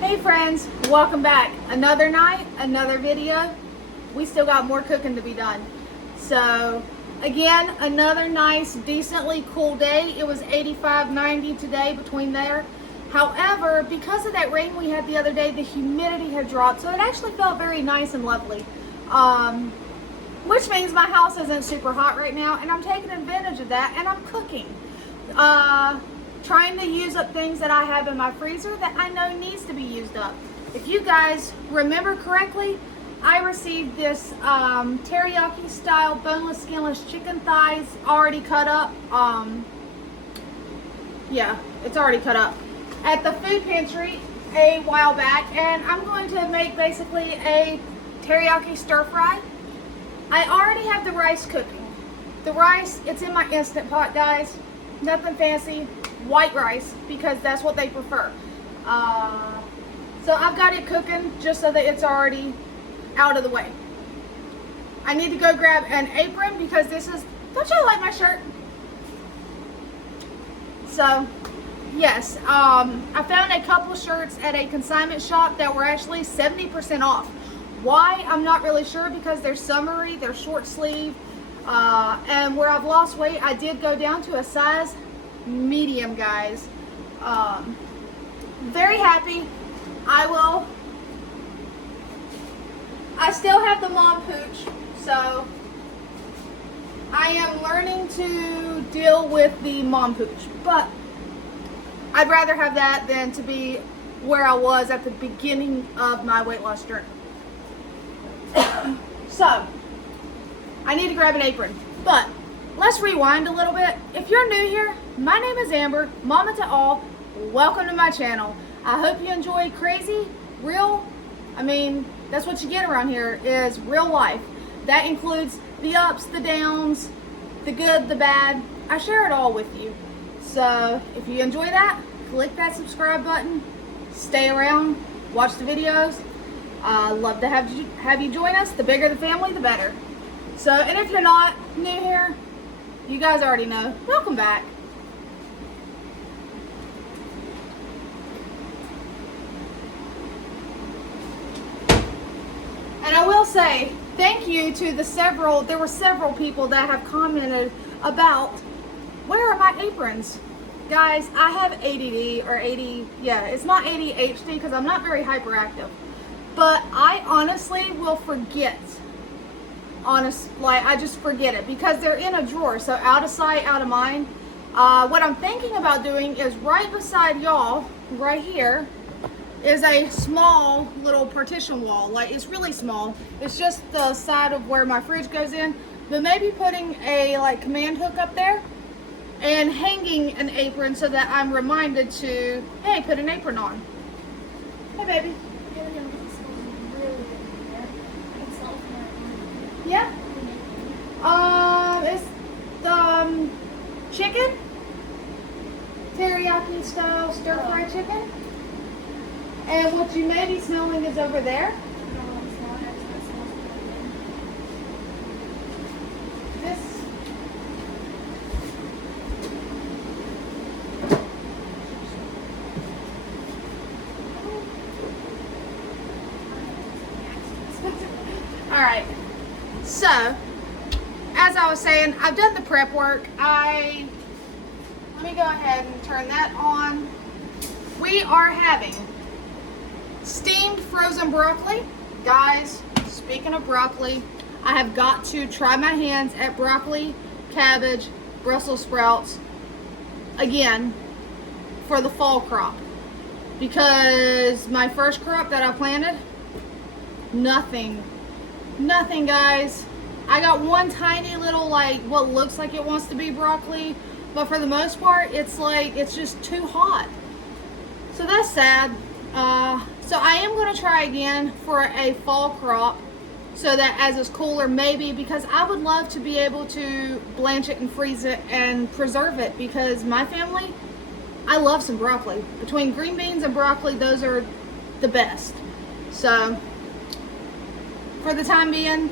Hey friends, welcome back. Another night, another video. We still got more cooking to be done. So again, another nice, decently cool day. It was 85, 90 today between there. However, because of that rain we had the other day, the humidity had dropped. So it actually felt very nice and lovely. Which means my house isn't super hot right now, and I'm taking advantage of that, and I'm cooking. Trying to use up things that I have in my freezer that I know needs to be used up. If you guys remember correctly, I received this teriyaki style boneless skinless chicken thighs already cut up. Yeah, it's already cut up at the food pantry a while back, and I'm going to make basically a teriyaki stir fry. I already have the rice cooking. The rice, it's in my Instant Pot, guys. Nothing fancy. White rice, because that's what they prefer. So I've got it cooking just so that it's already out of the way. I need to go grab an apron because this is, don't y'all like my shirt? So yes, I found a couple shirts at a consignment shop that were actually 70% off. Why? I'm not really sure, because they're summery, they're short sleeve, and where I've lost weight, I did go down to a size medium, guys. Very happy. I still have the mom pooch, so I am learning to deal with the mom pooch, but I'd rather have that than to be where I was at the beginning of my weight loss journey. So I need to grab an apron, but let's rewind a little bit. If you're new here, my name is Amber, mama to all. Welcome to my channel. I hope you enjoy crazy, real, that's what you get around here, is real life. That includes the ups, the downs, the good, the bad. I share it all with you. So if you enjoy that, click that subscribe button, stay around, watch the videos. I love to have you join us. The bigger the family, the better. So, and if you're not new here, you guys already know, welcome back. And I will say thank you to there were several people that have commented about, where are my aprons? Guys, I have ADD or it's not ADHD because I'm not very hyperactive, but I honestly will forget. I just forget it because they're in a drawer, so out of sight, out of mind. What I'm thinking about doing is right beside y'all, right here, is a small little partition wall. Like, it's really small. It's just the side of where my fridge goes in, but maybe putting a command hook up there and hanging an apron so that I'm reminded to, hey, put an apron on. Hey, baby. Yeah. It's chicken, teriyaki style stir fry chicken, and what you may be smelling is over there. This. All right. So, as I was saying, I've done the prep work. Let me go ahead and turn that on. We are having steamed frozen broccoli. Guys, speaking of broccoli, I have got to try my hands at broccoli, cabbage, Brussels sprouts, again, for the fall crop. Because my first crop that I planted, nothing, guys. I got one tiny little, what looks like it wants to be broccoli, but for the most part, it's just too hot. So that's sad. So I am going to try again for a fall crop, so that as it's cooler, maybe, because I would love to be able to blanch it and freeze it and preserve it, because my family, I love some broccoli. Between green beans and broccoli, those are the best. So for the time being,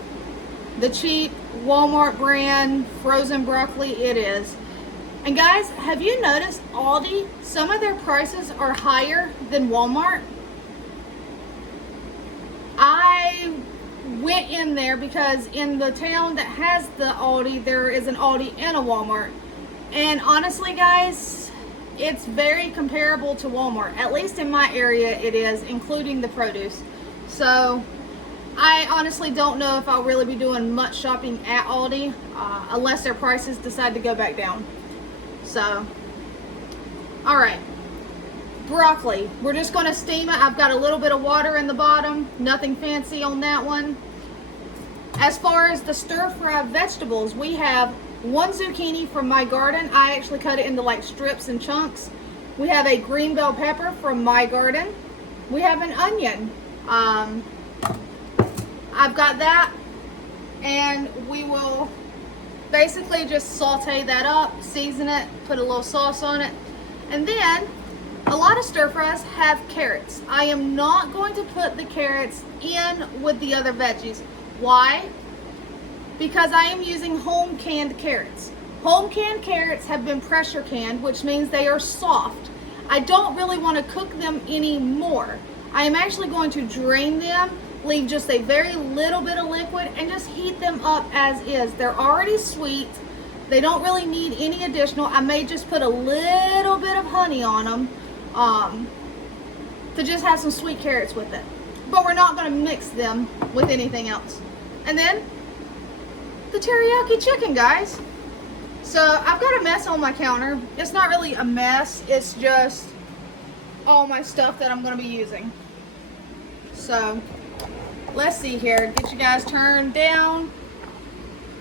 the cheap Walmart brand frozen broccoli it is. And guys, have you noticed Aldi, some of their prices are higher than Walmart? I went in there because in the town that has the Aldi, there is an Aldi and a Walmart. And honestly, guys, it's very comparable to Walmart. At least in my area it is, including the produce. So I honestly don't know if I'll really be doing much shopping at Aldi unless their prices decide to go back down. So, alright. Broccoli. We're just going to steam it. I've got a little bit of water in the bottom. Nothing fancy on that one. As far as the stir-fry vegetables, we have one zucchini from my garden. I actually cut it into like strips and chunks. We have a green bell pepper from my garden. We have an onion. I've got that, and we will basically just saute that up, season it, put a little sauce on it, and then a lot of stir fries have carrots. I am not going to put the carrots in with the other veggies. Why? Because I am using home canned carrots. Home canned carrots have been pressure canned, which means they are soft. I don't really want to cook them anymore. I am actually going to drain them, leave just a very little bit of liquid, and just heat them up as is. They're already sweet. They don't really need any additional. I may just put a little bit of honey on them to just have some sweet carrots with it. But we're not going to mix them with anything else. And then the teriyaki chicken, guys. So I've got a mess on my counter. It's not really a mess. It's just all my stuff that I'm going to be using. So let's see here. Get you guys turned down.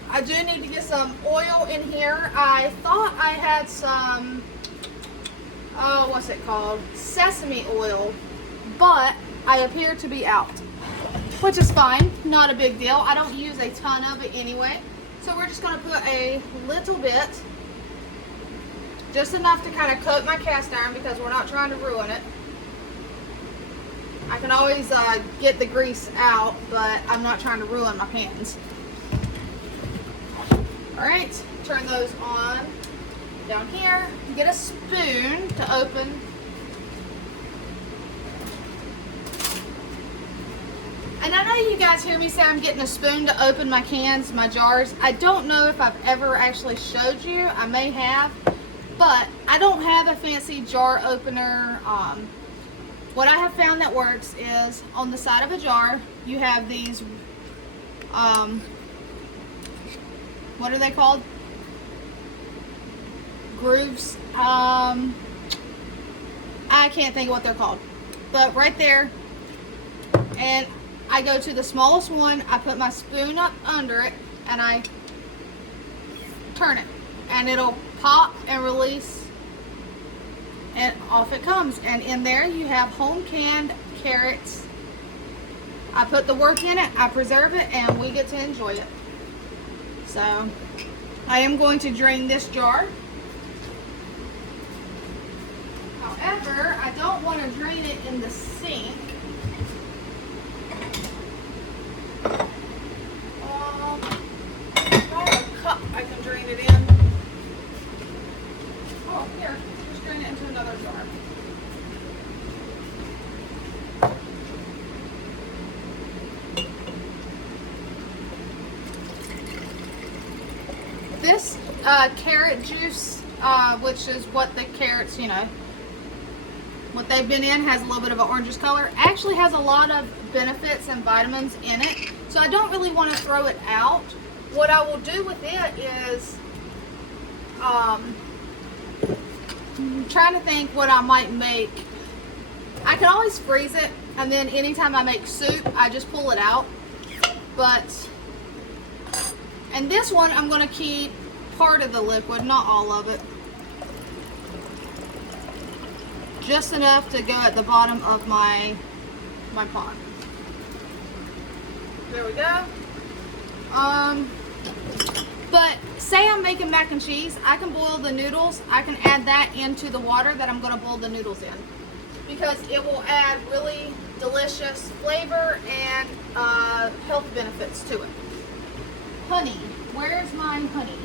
I do need to get some oil in here. I thought I had some, what's it called? Sesame oil, but I appear to be out, which is fine. Not a big deal. I don't use a ton of it anyway. So we're just going to put a little bit, just enough to kind of coat my cast iron because we're not trying to ruin it. I can always get the grease out, but I'm not trying to ruin my pans. Alright, turn those on down here. Get a spoon to open. And I know you guys hear me say I'm getting a spoon to open my cans, my jars. I don't know if I've ever actually showed you. I may have, but I don't have a fancy jar opener. What I have found that works is on the side of a jar, you have these, what are they called? Grooves. I can't think of what they're called. But right there, and I go to the smallest one, I put my spoon up under it, and I turn it. And it'll pop and release, and off it comes. And in there you have home canned carrots. I put the work in it, I preserve it, and we get to enjoy it. So I am going to drain this jar. However, I don't want to drain it in the sink. I have a cup I can drain it in. Oh, here, just drain it into another jar. This carrot juice, which is what the carrots, you know, what they've been in, has a little bit of an orangish color, actually has a lot of benefits and vitamins in it. So I don't really want to throw it out. What I will do with it is, I'm trying to think what I might make. I can always freeze it, and then anytime I make soup, I just pull it out. But, and this one, I'm going to keep part of the liquid, not all of it. Just enough to go at the bottom of my pot. There we go. But say I'm making mac and cheese, I can boil the noodles. I can add that into the water that I'm going to boil the noodles in, because it will add really delicious flavor and health benefits to it. Honey, where's my honey?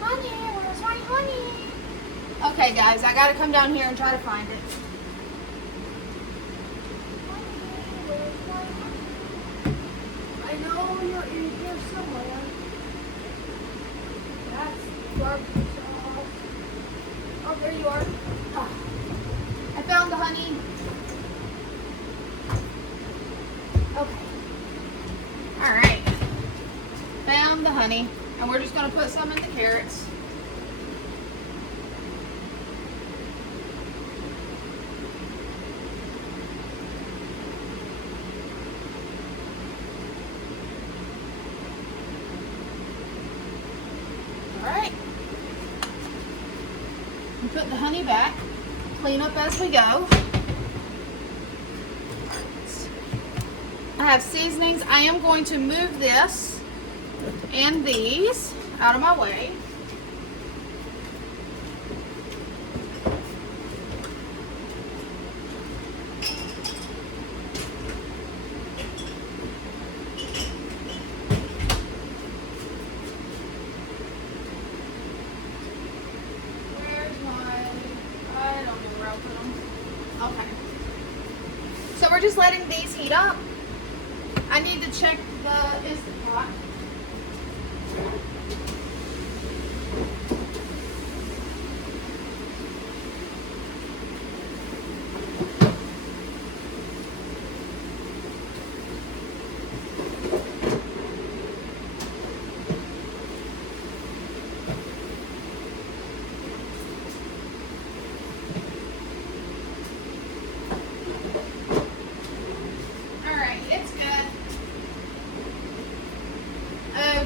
Honey, where's my honey? Okay, guys, I got to come down here and try to find it. in here somewhere. That's barbecue sauce. Oh, there you are. Ah, I found the honey. Okay. Alright. Found the honey. And we're just going to put some in the carrots. Alright. And put the honey back. Clean up as we go. I have seasonings. I am going to move this and these out of my way. I don't know where I'll put them. Okay. So we're just letting these heat up. I need to check the Instant Pot.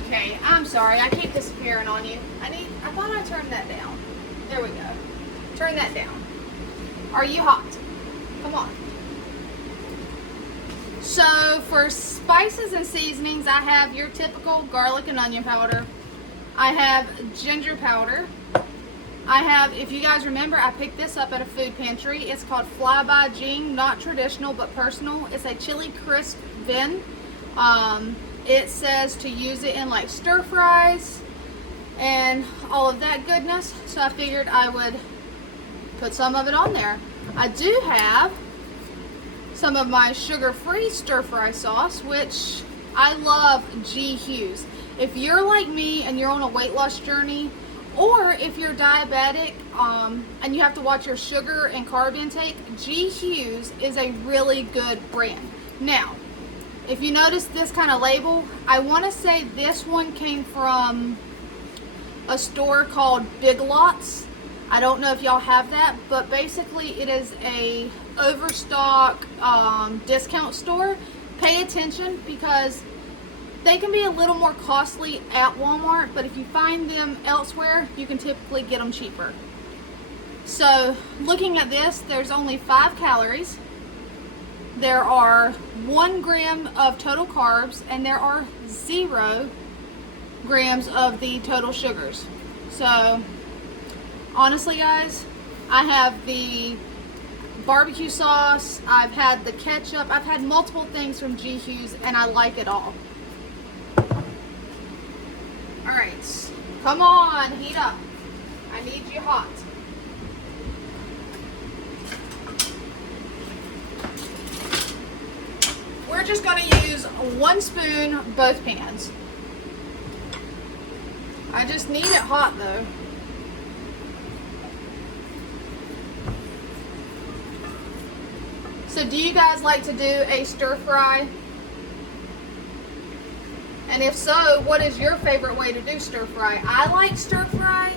Okay, I'm sorry. I keep disappearing on you. I thought I turned that down. There we go. Turn that down. Are you hot? Come on. So for spices and seasonings, I have your typical garlic and onion powder. I have ginger powder. I have, if you guys remember, I picked this up at a food pantry. It's called Fly by Jean, not traditional but personal. It's a chili crisp vin. It says to use it in like stir fries and all of that goodness. So I figured I would put some of it on there. I do have some of my sugar-free stir fry sauce, which I love G Hughes. If you're like me and you're on a weight loss journey, or if you're diabetic and you have to watch your sugar and carb intake, G Hughes is a really good brand. Now, if you notice this kind of label, I want to say this one came from a store called Big Lots. I don't know if y'all have that, but basically it is a overstock discount store. Pay attention because they can be a little more costly at Walmart, but if you find them elsewhere, you can typically get them cheaper. So looking at this, there's only 5 calories. There are 1 gram of total carbs, and there are 0 grams of the total sugars. So honestly guys, I have the barbecue sauce, I've had the ketchup, I've had multiple things from G Hughes, and I like it all. Alright, come on, heat up. I need you hot. We're just going to use 1 spoon both pans. I just need it hot though. So do you guys like to do a stir fry? And if so, what is your favorite way to do stir fry? I like stir fry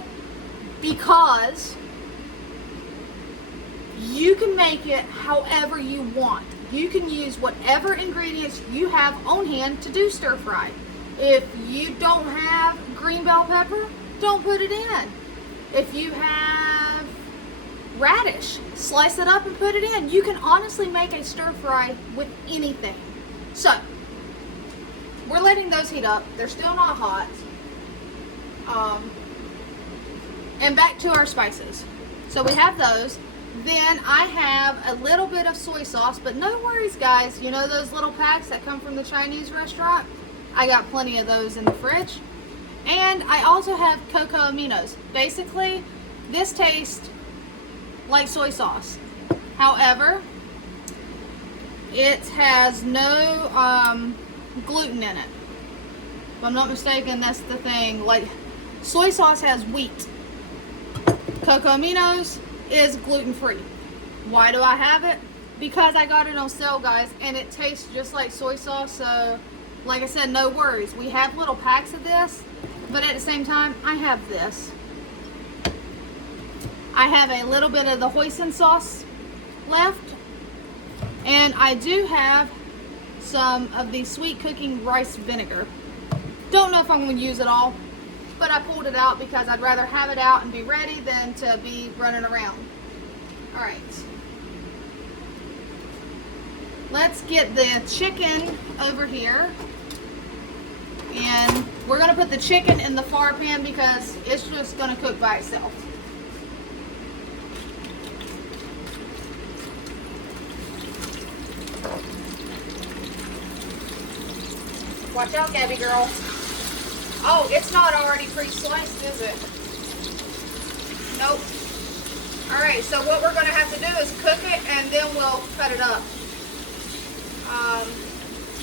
because you can make it however you want. You can use whatever ingredients you have on hand to do stir fry. If you don't have green bell pepper, don't put it in. If you have radish, slice it up and put it in. You can honestly make a stir fry with anything. So we're letting those heat up. They're still not hot. And back to our spices. So we have those. Then I have a little bit of soy sauce, but no worries guys. You know those little packs that come from the Chinese restaurant? I got plenty of those in the fridge. And I also have cocoa aminos. Basically, this tastes like soy sauce. However, it has no gluten in it. If I'm not mistaken, that's the thing. Like, soy sauce has wheat. Cocoa Aminos is gluten-free. Why do I have it? Because I got it on sale, guys, and it tastes just like soy sauce. So, like I said, no worries. We have little packs of this, but at the same time, I have this. I have a little bit of the hoisin sauce left, and I do have some of the sweet cooking rice vinegar. Don't know if I'm going to use it all, but I pulled it out because I'd rather have it out and be ready than to be running around. All right. Let's get the chicken over here. And we're going to put the chicken in the far pan because it's just going to cook by itself. Watch out, Gabby girl. Oh, it's not already pre-sliced, is it? Nope. Alright, so what we're going to have to do is cook it and then we'll cut it up.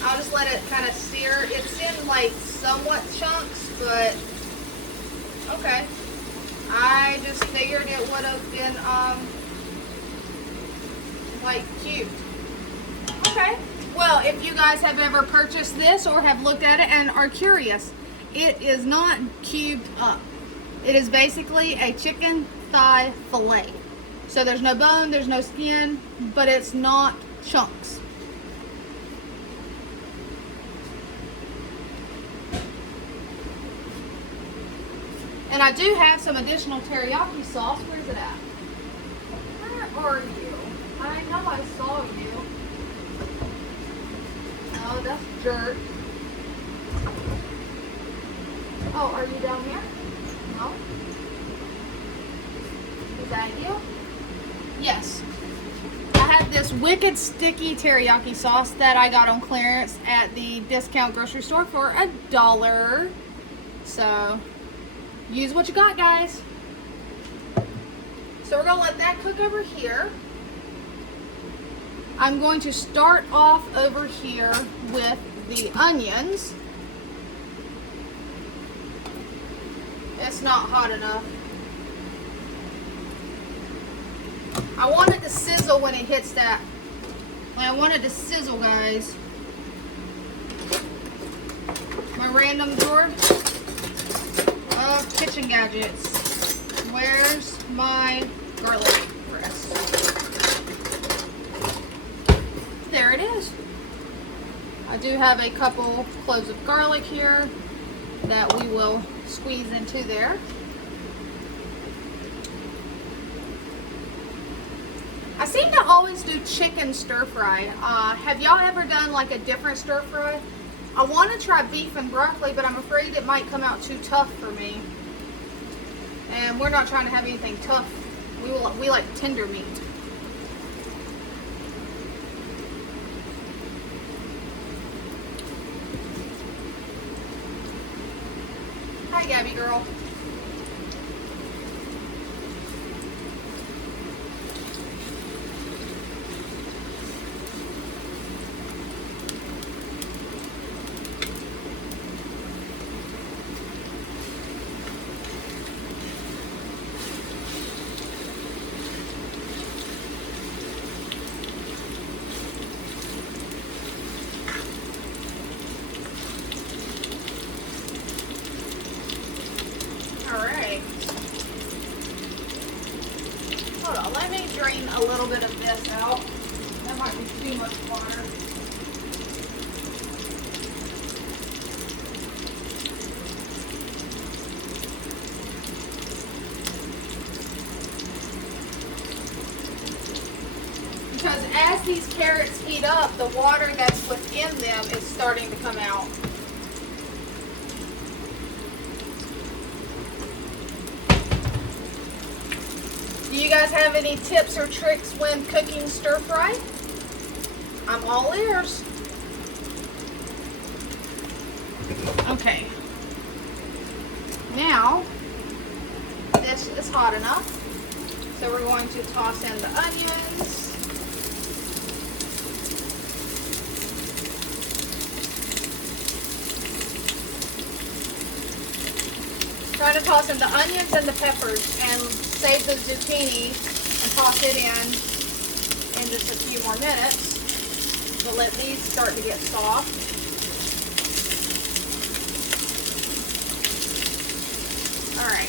I'll just let it kind of sear. It's in like somewhat chunks, but okay. I just figured it would have been like cubed. Okay. Well, if you guys have ever purchased this or have looked at it and are curious, it is not cubed up. It is basically a chicken thigh fillet. So there's no bone, there's no skin, but it's not chunks. And I do have some additional teriyaki sauce. Where's it at? Where are you? I know I saw you. Oh, that's dirt. Oh, are you down here? No? Is that you? Yes. I have this wicked sticky teriyaki sauce that I got on clearance at the discount grocery store for $1. So, use what you got, guys. So we're going to let that cook over here. I'm going to start off over here with the onions. It's not hot enough. I want it to sizzle when it hits that. I want it to sizzle, guys. My random drawer of kitchen gadgets. Where's my garlic press? There it is. I do have a couple cloves of garlic here that we will squeeze into there. I seem to always do chicken stir fry. Have y'all ever done like a different stir fry? I want to try beef and broccoli, but I'm afraid it might come out too tough for me. And we're not trying to have anything tough. We like tender meat. Hi, Gabby girl. Alright. Hold on, let me drain a little bit of this out. That might be too much water. Because as these carrots heat up, the water that's within them is starting to come out. Do you guys have any tips or tricks when cooking stir fry? I'm all ears. Okay. Now, this is hot enough. So we're going to toss in the onions. Trying to toss in the onions and the peppers and save the zucchini and toss it in just a few more minutes. But let these start to get soft. All right.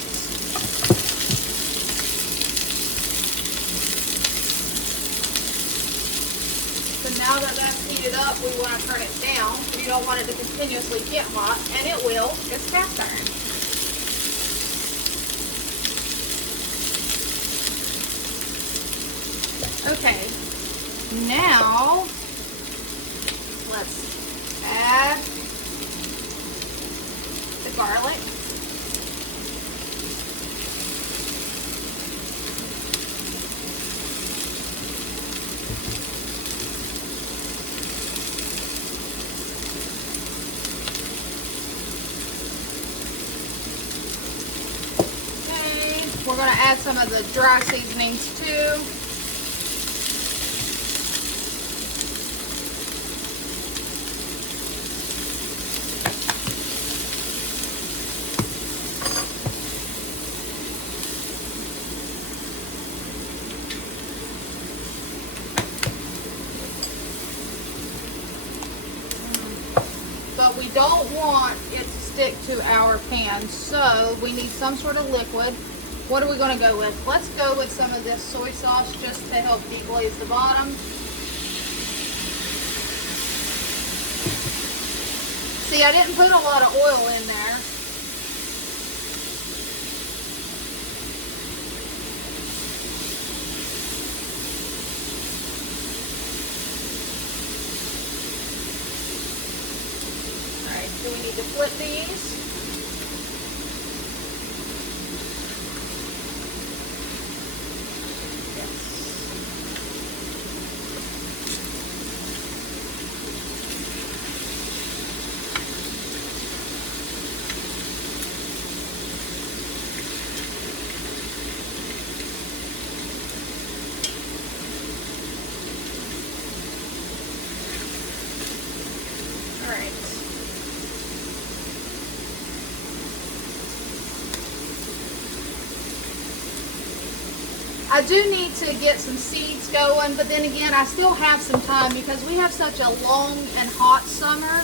So now that that's heated up, we want to turn it down. You don't want it to continuously get hot, and it will. It's cast iron. Okay, now let's add the garlic. Okay, we're going to add some of the dry seasonings too. But we don't want it to stick to our pan, so we need some sort of liquid. What are we going to go with? Let's go with some of this soy sauce just to help deglaze the bottom. See, I didn't put a lot of oil in there. Do we need to flip these? Yes. All right. I do need to get some seeds going, but then again, I still have some time because we have such a long and hot summer.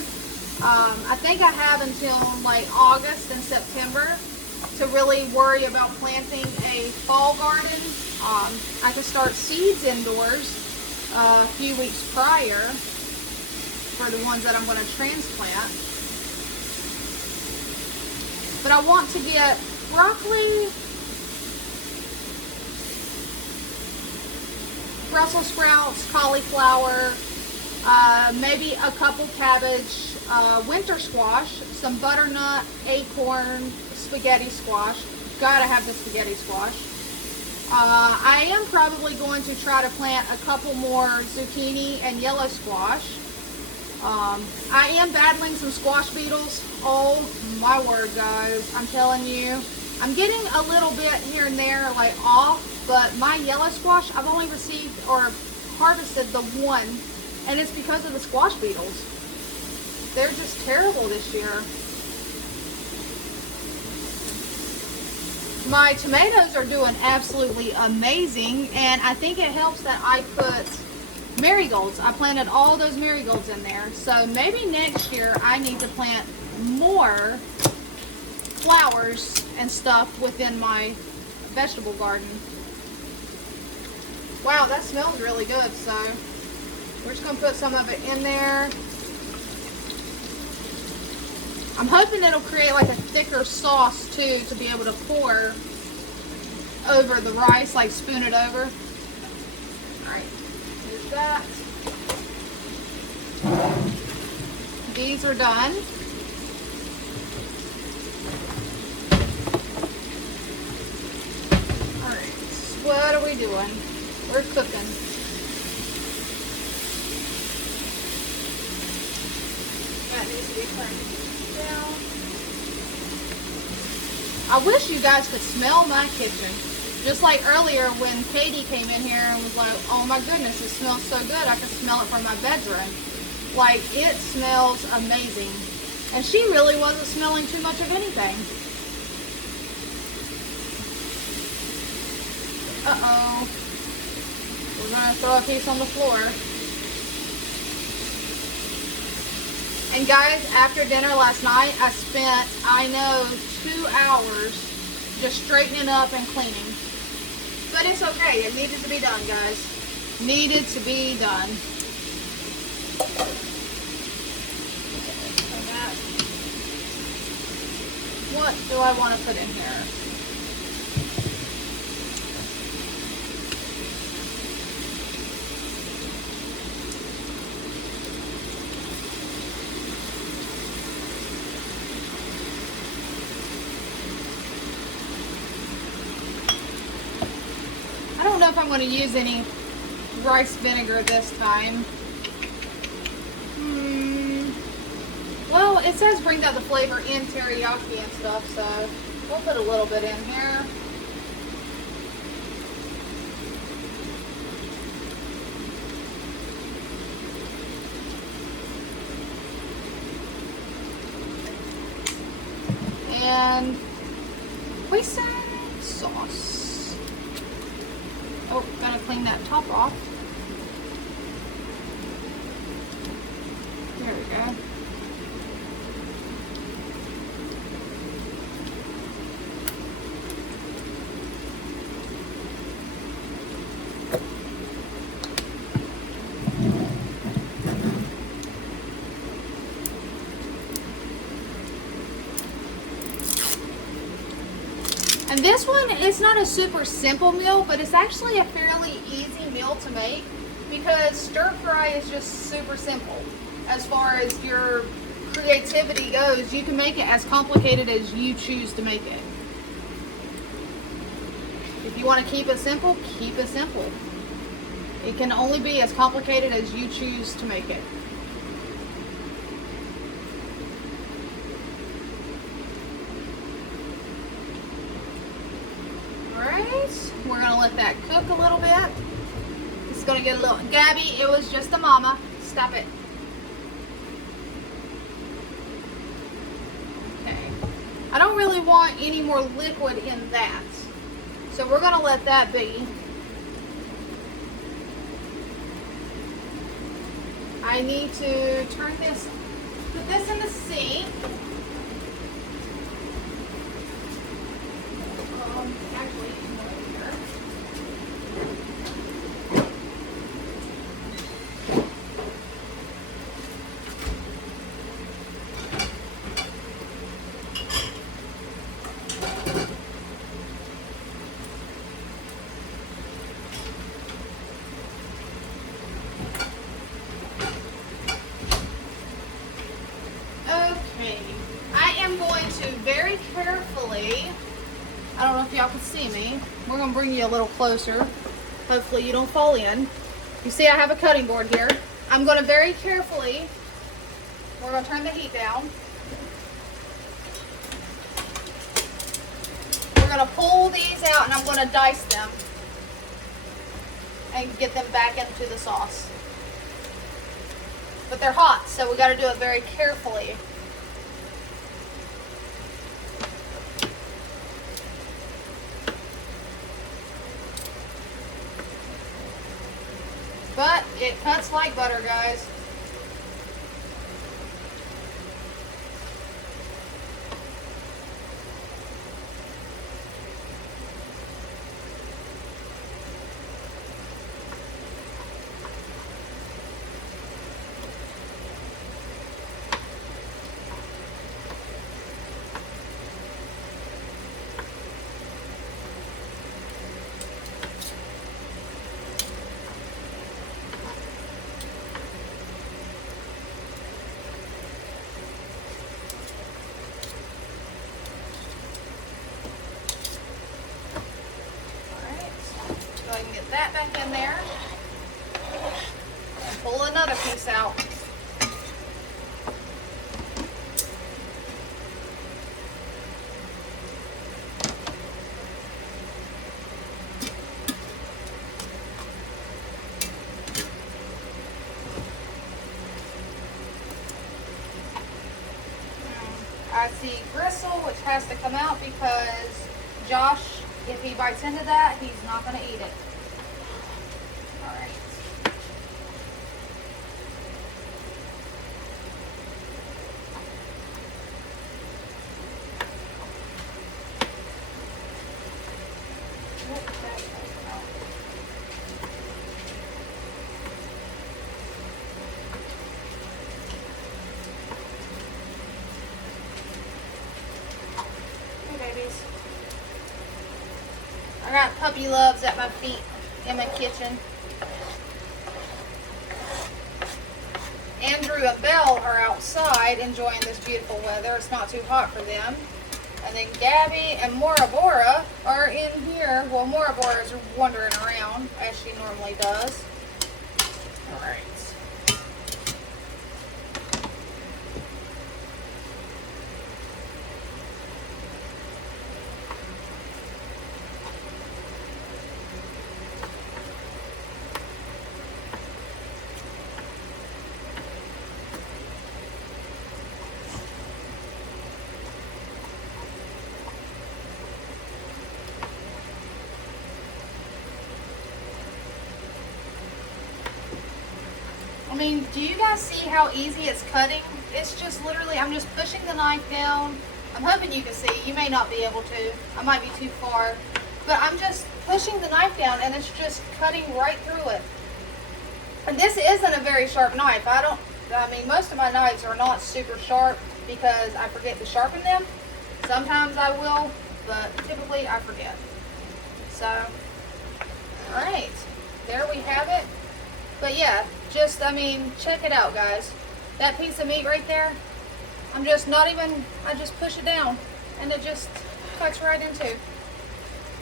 I think I have until like August and September to really worry about planting a fall garden. I could start seeds indoors a few weeks prior for the ones that I'm going to transplant. But I want to get broccoli, Brussels sprouts, cauliflower, maybe a couple cabbage, winter squash, some butternut, acorn, spaghetti squash. Gotta have the spaghetti squash. I am probably going to try to plant a couple more zucchini and yellow squash. I am battling some squash beetles. Oh my word, guys, I'm telling you. I'm getting a little bit here and there like off, but my yellow squash, I've only received or harvested the one, and it's because of the squash beetles. They're just terrible this year. My tomatoes are doing absolutely amazing, and I think it helps that I put marigolds. I planted all those marigolds in there. So maybe next year I need to plant more flowers and stuff within my vegetable garden. Wow, that smells really good. So we're just gonna put some of it in there. I'm hoping it'll create like a thicker sauce too, to be able to pour over the rice, like spoon it over. All right, here's that. These are done. All right, what are we doing? We're cooking. That needs to be turned down. I wish you guys could smell my kitchen. Just like earlier when Katie came in here and was like, oh my goodness, it smells so good. I could smell it from my bedroom. Like, it smells amazing. And she really wasn't smelling too much of anything. Uh-oh. We're gonna throw a piece on the floor. And guys, after dinner last night, I spent, I know, 2 hours just straightening up and cleaning. But it's okay. It needed to be done, guys. Needed to be done. What do I want to put in here? I don't know if I'm going to use any rice vinegar this time. Well, it says brings out the flavor in teriyaki and stuff, so we'll put a little bit in here. And oyster sauce. Oh, gotta clean that top off. There we go. And this one is not a super simple meal, but it's actually a fairly easy meal to make because stir fry is just super simple. As far as your creativity goes, you can make it as complicated as you choose to make it. If you want to keep it simple, keep it simple. It can only be as complicated as you choose to make it. We're gonna let that cook a little bit. It's gonna get a little, Gabby, it was just a mama. Stop it. Okay. I don't really want any more liquid in that. So we're gonna let that be. I need to turn this, put this in the sink. Actually, very carefully, I don't know if y'all can see me, we're going to bring you a little closer, hopefully you don't fall in. You see I have a cutting board here. I'm going to very carefully, we're going to turn the heat down. We're going to pull these out and I'm going to dice them and get them back into the sauce. But they're hot, so we got to do it very carefully. But it cuts like butter, guys. That back in there and pull another piece out. I see gristle, which has to come out because Josh if he bites into that, he's not going to eat it. All right. I got puppy loves at my feet in my kitchen. Andrew and Belle are outside enjoying this beautiful weather. It's not too hot for them. And then Gabby and Mora Bora are in here. Well, Mora Bora is wandering around as she normally does. All right. I mean, do you guys see how easy it's cutting? It's just literally, I'm just pushing the knife down. I'm hoping you can see. You may not be able to. I might be too far. But I'm just pushing the knife down and it's just cutting right through it. And this isn't a very sharp knife. I mean, most of my knives are not super sharp because I forget to sharpen them. Sometimes I will, but typically I forget. So, alright. There we have it. But yeah, just, I mean, check it out, guys. That piece of meat right there, I just push it down and it just cuts right into.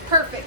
Perfect.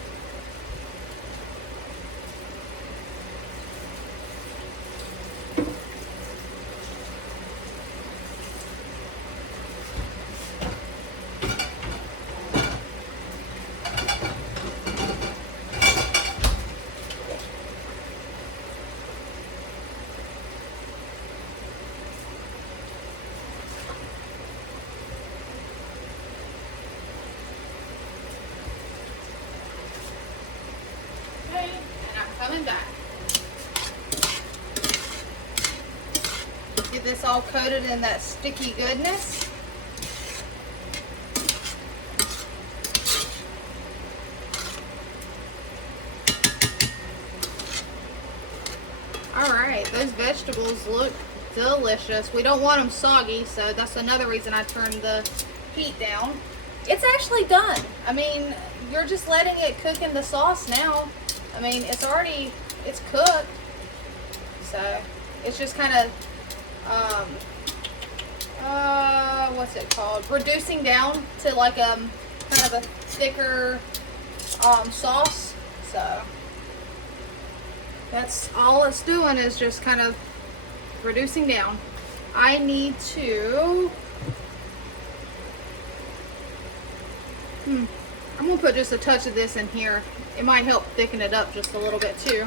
Coming back. Get this all coated in that sticky goodness. Alright, those vegetables look delicious. We don't want them soggy, so that's another reason I turned the heat down. It's actually done. I mean, you're just letting it cook in the sauce now. I mean, it's cooked, so it's just kind of, what's it called? Reducing down to like kind of a thicker sauce. So that's all it's doing, is just kind of reducing down. I need to, I'm gonna put just a touch of this in here. It might help thicken it up just a little bit too.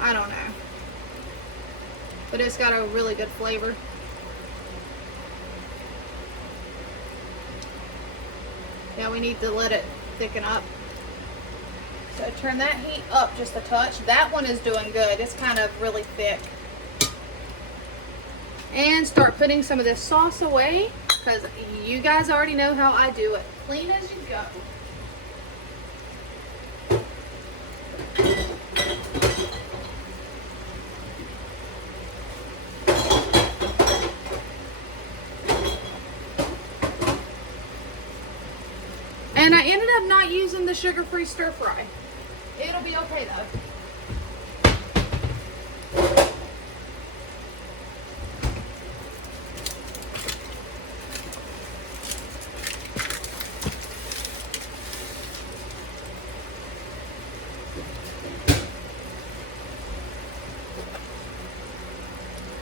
I don't know. But it's got a really good flavor. Now we need to let it thicken up. So turn that heat up just a touch. That one is doing good. It's kind of really thick. And start putting some of this sauce away, because you guys already know how I do it. Clean as you go. And I ended up not using the sugar-free stir fry. It'll be okay though.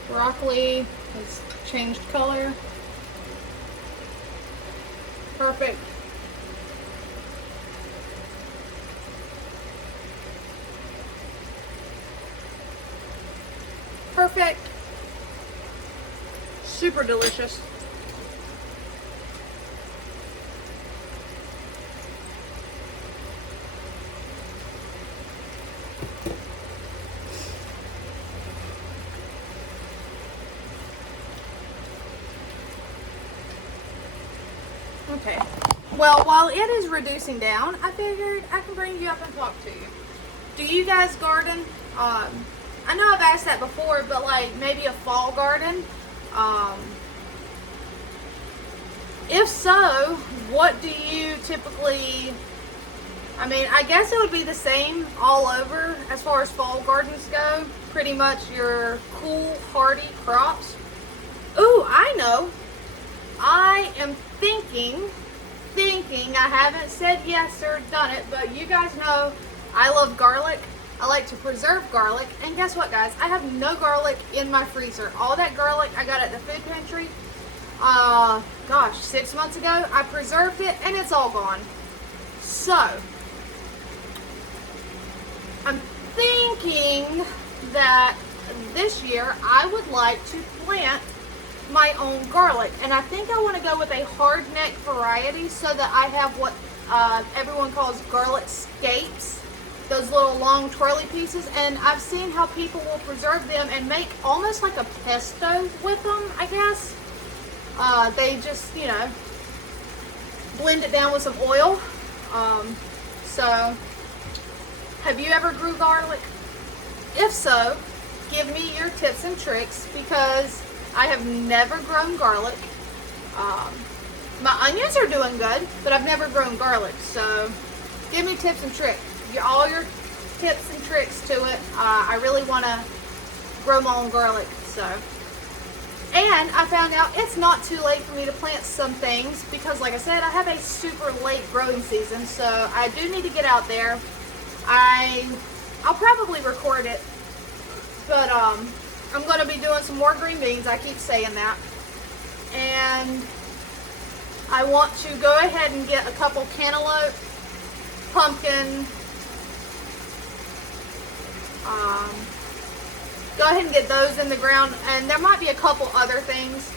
Broccoli has changed color. Perfect. Perfect. Super delicious. Okay. Well, while it is reducing down, I figured I can bring you up and talk to you. Do you guys garden? I know I've asked that before, but like maybe a fall garden. If so, what do you typically, I mean, I guess it would be the same all over as far as fall gardens go. Pretty much your cool, hardy crops. Ooh, I know. I am thinking, I haven't said yes or done it, but you guys know I love garlic. I like to preserve garlic. And guess what, guys? I have no garlic in my freezer. All that garlic I got at the food pantry, gosh, 6 months ago. I preserved it and it's all gone. So, I'm thinking that this year I would like to plant my own garlic, and I think I want to go with a hard neck variety so that I have what everyone calls garlic scapes, those little long twirly pieces. And I've seen how people will preserve them and make almost like a pesto with them, I guess. They just, you know, blend it down with some oil. So have you ever grew garlic? If so, give me your tips and tricks, because I have never grown garlic. My onions are doing good, but I've never grown garlic. So give me tips and tricks. All your tips and tricks to it. I really want to grow my own garlic. So, and I found out it's not too late for me to plant some things, because like I said, I have a super late growing season. So I do need to get out there. I'll probably record it, but I'm going to be doing some more green beans. I keep saying that. And I want to go ahead and get a couple cantaloupe, pumpkin. Go ahead and get those in the ground. And there might be a couple other things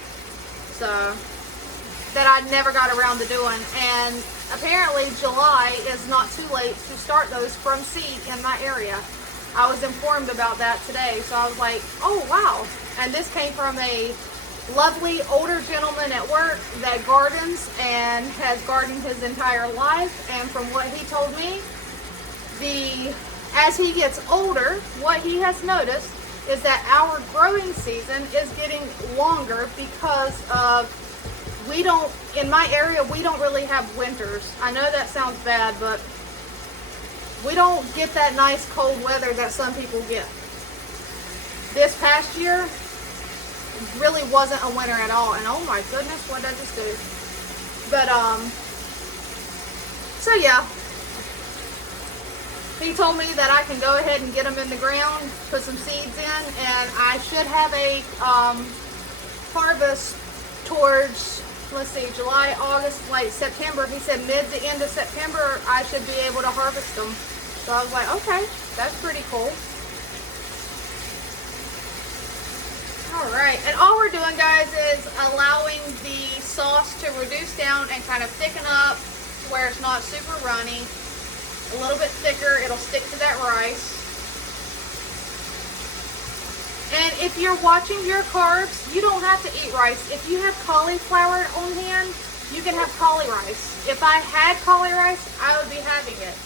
that I never got around to doing. And apparently July is not too late to start those from seed in my area. I was informed about that today, so I was like, oh wow. And this came from a lovely older gentleman at work that gardens and has gardened his entire life. And from what he told me, as he gets older, what he has noticed is that our growing season is getting longer because of, in my area, we don't really have winters. I know that sounds bad, but we don't get that nice cold weather that some people get. This past year really wasn't a winter at all, and oh my goodness, what did I just do? But so yeah, he told me that I can go ahead and get them in the ground, put some seeds in, and I should have a harvest towards, let's see, July, August, like September. He said mid to end of September I should be able to harvest them. So I was like, okay, that's pretty cool. Alright, and all we're doing, guys, is allowing the sauce to reduce down and kind of thicken up to where it's not super runny. A little bit thicker, it'll stick to that rice. And if you're watching your carbs, you don't have to eat rice. If you have cauliflower on hand, you can have cauli rice. If I had cauli rice, I would be having it.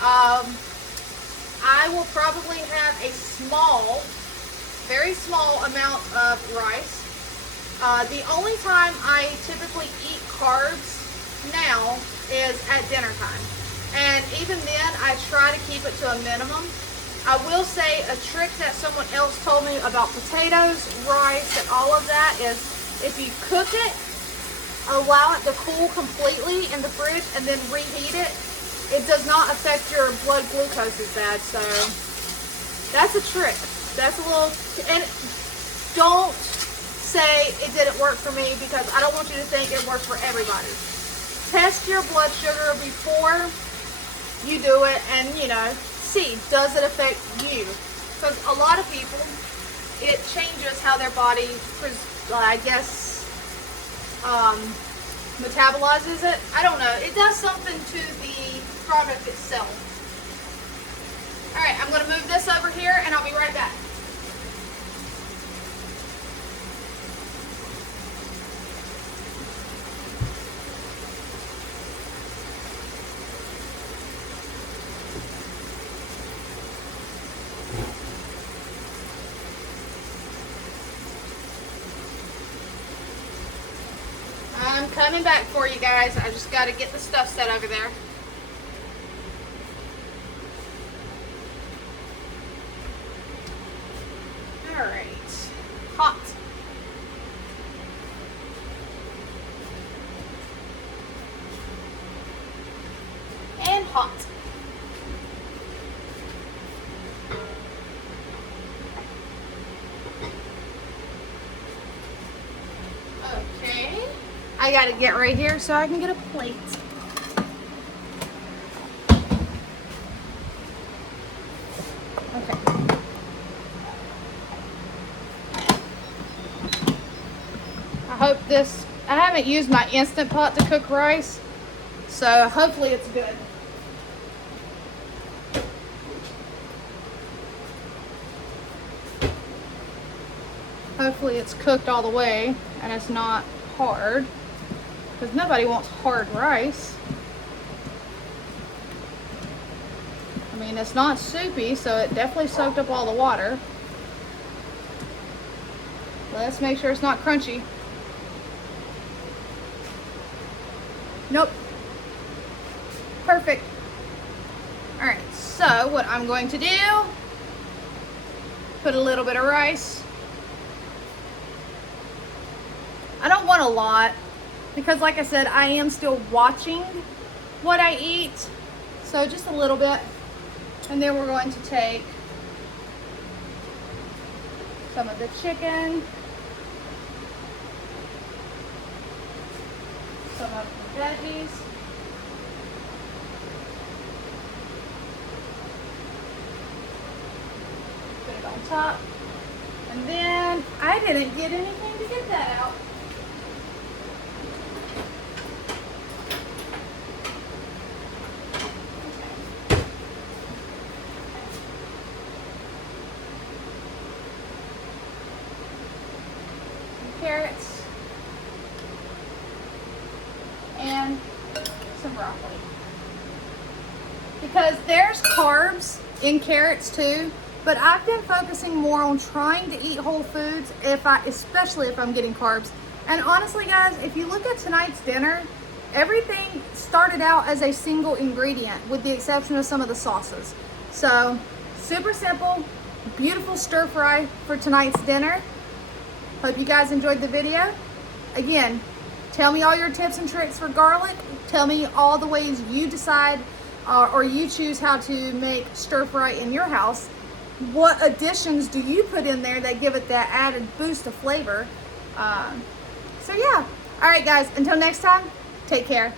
I will probably have a small, very small amount of rice. The only time I typically eat carbs now is at dinner time. And even then, I try to keep it to a minimum. I will say a trick that someone else told me about potatoes, rice, and all of that is if you cook it, allow it to cool completely in the fridge and then reheat it, it does not affect your blood glucose as bad. So that's a trick. That's a little, and don't say it didn't work for me, because I don't want you to think it works for everybody. Test your blood sugar before you do it and, you know, see, does it affect you? Because a lot of people, it changes how their body, I guess, metabolizes it. I don't know. It does something to the product itself. Alright, I'm going to move this over here and I'll be right back. I'm coming back for you guys. I just got to get the stuff set over there. All right. Hot. And hot. Okay. I got to get right here so I can get a plate. Okay. I haven't used my Instant Pot to cook rice, so hopefully it's good. Hopefully it's cooked all the way and it's not hard, because nobody wants hard rice. I mean, it's not soupy, so it definitely soaked up all the water. Let's make sure it's not crunchy. Nope. Perfect. All right, so what I'm going to do, put a little bit of rice. I don't want a lot, because like I said, I am still watching what I eat. So just a little bit. And then we're going to take some of the chicken, some of the veggies, put it on top, and then I didn't get anything to get that out. Carrots and some broccoli, because there's carbs in carrots too, but I've been focusing more on trying to eat whole foods, especially if I'm getting carbs. And honestly guys, if you look at tonight's dinner, everything started out as a single ingredient with the exception of some of the sauces. So super simple, beautiful stir fry for tonight's dinner. Hope you guys enjoyed the video. Again, tell me all your tips and tricks for garlic. Tell me all the ways you decide or you choose how to make stir fry in your house. What additions do you put in there that give it that added boost of flavor? So yeah. All right guys, until next time, take care.